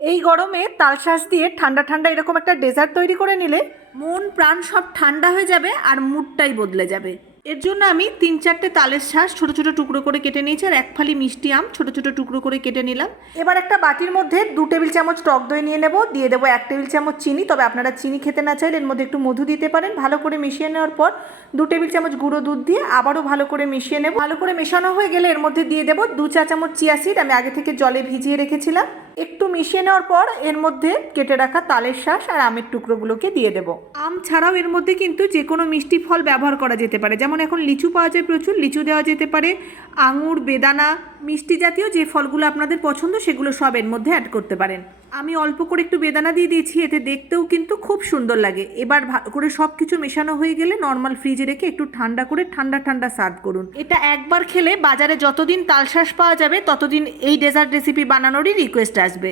এই গরমে তালশাঁস দিয়ে ঠান্ডা ঠান্ডা এরকম একটা ডেজার্ট তৈরি করে নিলে মন প্রাণ সব ঠান্ডা হয়ে যাবে আর মুডটাই বদলে যাবে। এর জন্য আমি তিন চারটে তালের শ্বাস ছোট ছোট টুকরো করে কেটে নিয়েছি আর এক ফালি মিষ্টি আম ছোট ছোট টুকরো করে কেটে নিলাম। এবার একটা বাটির মধ্যে দু টেবিল চামচ টক দই নিয়ে নেব, দিয়ে দেবো এক টেবিল চামচ চিনি। তবে আপনারা চিনি খেতে না চাইলে এর মধ্যে একটু মধু দিতে পারেন। ভালো করে মিশিয়ে নেওয়ার পর দু টেবিল চামচ গুঁড়ো দুধ দিয়ে আবারও ভালো করে মিশিয়ে নেব। ভালো করে মেশানো হয়ে গেলে এর মধ্যে দিয়ে দেবো দু চা চামচ চিয়া সিড। আমি আগে থেকে জলে ভিজিয়ে রেখেছিলাম। একটু মিশিয়ে নেওয়ার পর এর মধ্যে কেটে রাখা তালের শ্বাস আর আমের টুকরোগুলোকে দিয়ে দেবো। আম ছাড়াও এর মধ্যে কিন্তু যে কোনো মিষ্টি ফল ব্যবহার করা যেতে পারে যেমন এখন লিচু পাওয়া যায় প্রচুর, লিচু দেওয়া যেতে পারে, আঙুর, বেদানা, মিষ্টি জাতীয় যে ফলগুলো আপনাদের পছন্দ সেগুলো সব এর মধ্যে অ্যাড করতে পারেন। আমি অল্প করে একটু বেদানা দিয়ে দিয়েছি, এতে দেখতেও কিন্তু খুব সুন্দর লাগে। এবার ভালো করে সব কিছু মেশানো হয়ে গেলে নর্মাল ফ্রিজে রেখে একটু ঠান্ডা করে ঠান্ডা ঠান্ডা সার্ভ করুন। এটা একবার খেলে বাজারে যতদিন তালশ্বাস পাওয়া যাবে, ততদিন এই ডেজার্ট রেসিপি বানানোরই রিকোয়েস্ট আসবে।